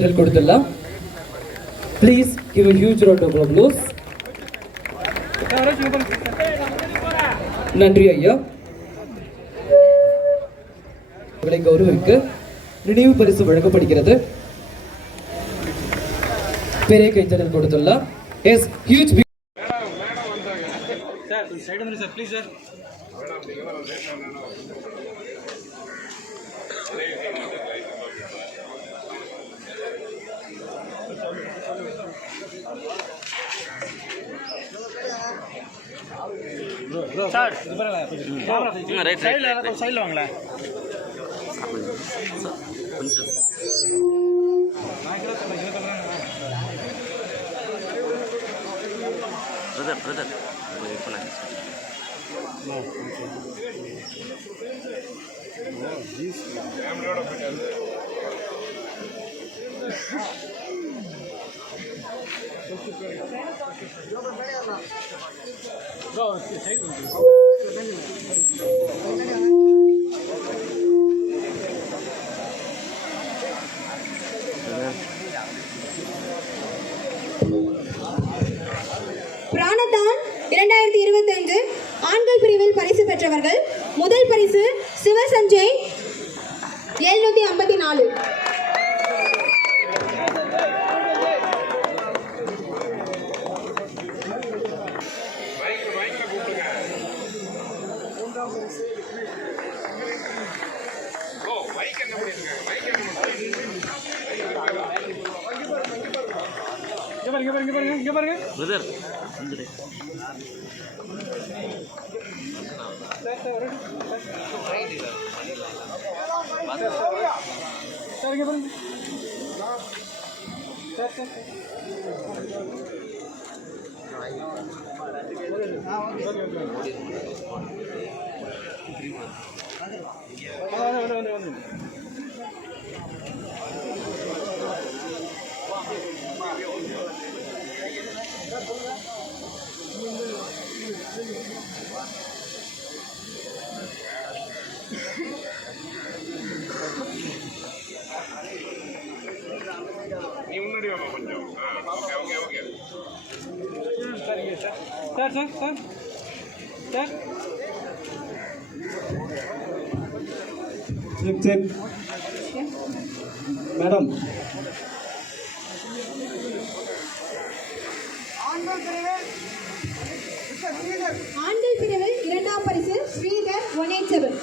General கொடுத்துடலாம் please give a huge round of applause நன்றி ஐயா. விலை கௌரவிற்கு நினைவு பரிசு வழங்கப்படுகிறது. பெரிய கைத்தட்டல் கொடுத்துள்ளார் yes huge sir side sir please sir sir இது பாருங்க சைடில் சைடில் வாங்களேன் பிரதர் பிரதர் வெயிட் பண்ண ப்ரோ சைடு பிராணதான் இரண்டாயிரத்தி இருபத்தைந்து ஆண்கள் பிரிவில் பரிசு பெற்றவர்கள். முதல் பரிசு சிவசஞ்சய் எழுநூத்தி ஐம்பத்தி நாலு. பாருங்க இங்கே பாருங்க இங்கே பாருங்க. பிரதர் சார் இங்கே பாருங்க. சார் சார் வந்து வந்து வந்து சார் இங்கே sir sir sir sir. Sir. Check check madam ஆண்கள் பிரிவில் இரண்டாம் பரிசு ஸ்ரீதர் ஒன் எயிட் செவன்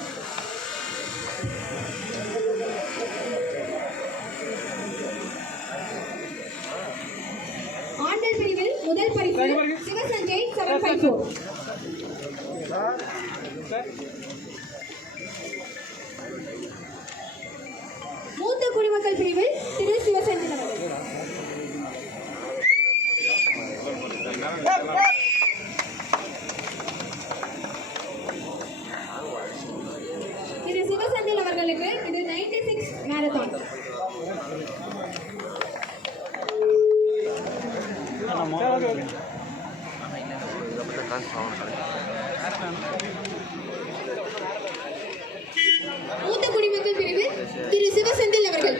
முதல் செவன் ஃபைவ் ஃபோர் மூத்த குடிமக்கள் பிரிவில் திரு சிவசஞ்சன் அவர்கள் மூத்த குடிமக்கள் பிரிவு திரு சிவசெந்தில் அவர்கள்.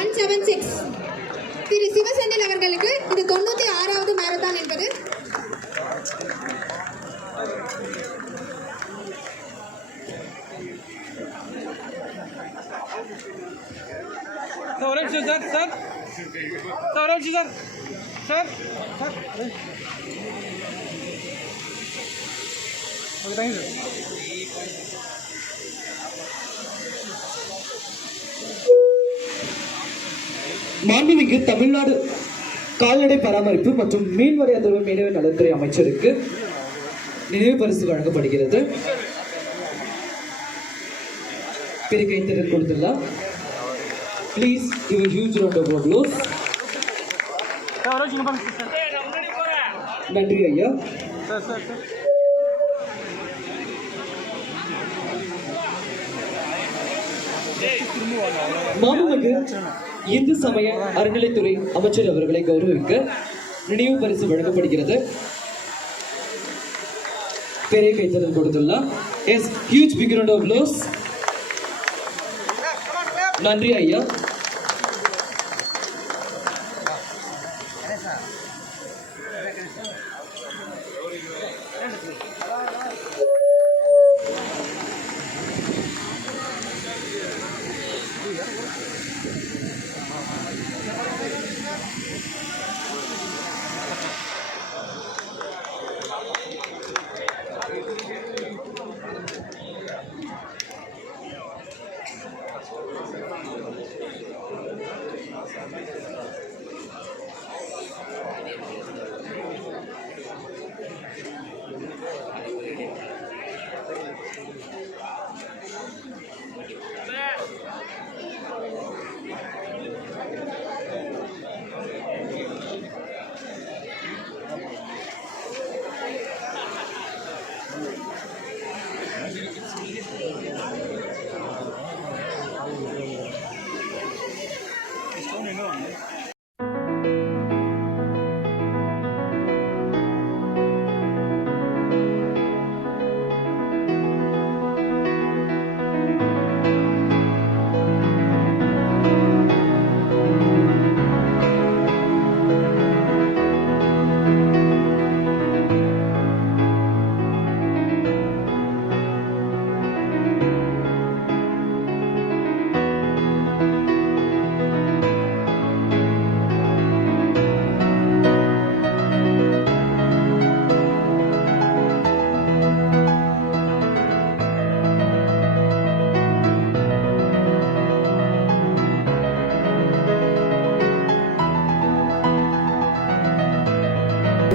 ஒன் செவன் சிக்ஸ் திரு சிவசெந்தில் அவர்களுக்கு இது தொண்ணூத்தி ஆறாவது மேரத்தான் என்பது. சார் ஒரு நிமிஷம் சார் சார். சார் ஒரு நிமிஷம் sir. Sir sir. Okay thank you sir மாண்புமிகு தமிழ்நாடு கால்நடை பராமரிப்பு மற்றும் மீன்வரையாதரவு மீனவ நலத்துறை அமைச்சருக்கு நினைவு பரிசு வழங்கப்படுகிறது. பெரிய கைத்தறல் கொடுத்துடலாம். Please give huge round of applause நன்றி ஐயா சார் சார் சார் மாண்புமிகு இந்து சமய அறநிலைத்துறை அமைச்சர் அவர்களை கௌரவிக்க நினைவு பரிசு வழங்கப்படுகிறது. பெரிய கைத்தறல் கொடுத்துள்ளார் yes huge big round of நன்றி ஐயா.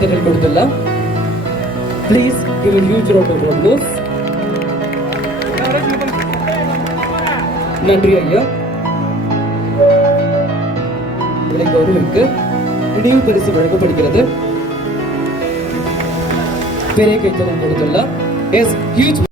இதனை கொடுத்துள்ள please give huge round of applause. நன்றி ஐயா இவரை கௌரவிக்கு நினைவு பரிசு வழங்கப்படுகிறது. பெரிய கைத்தலம் கொடுத்துள்ள. S huge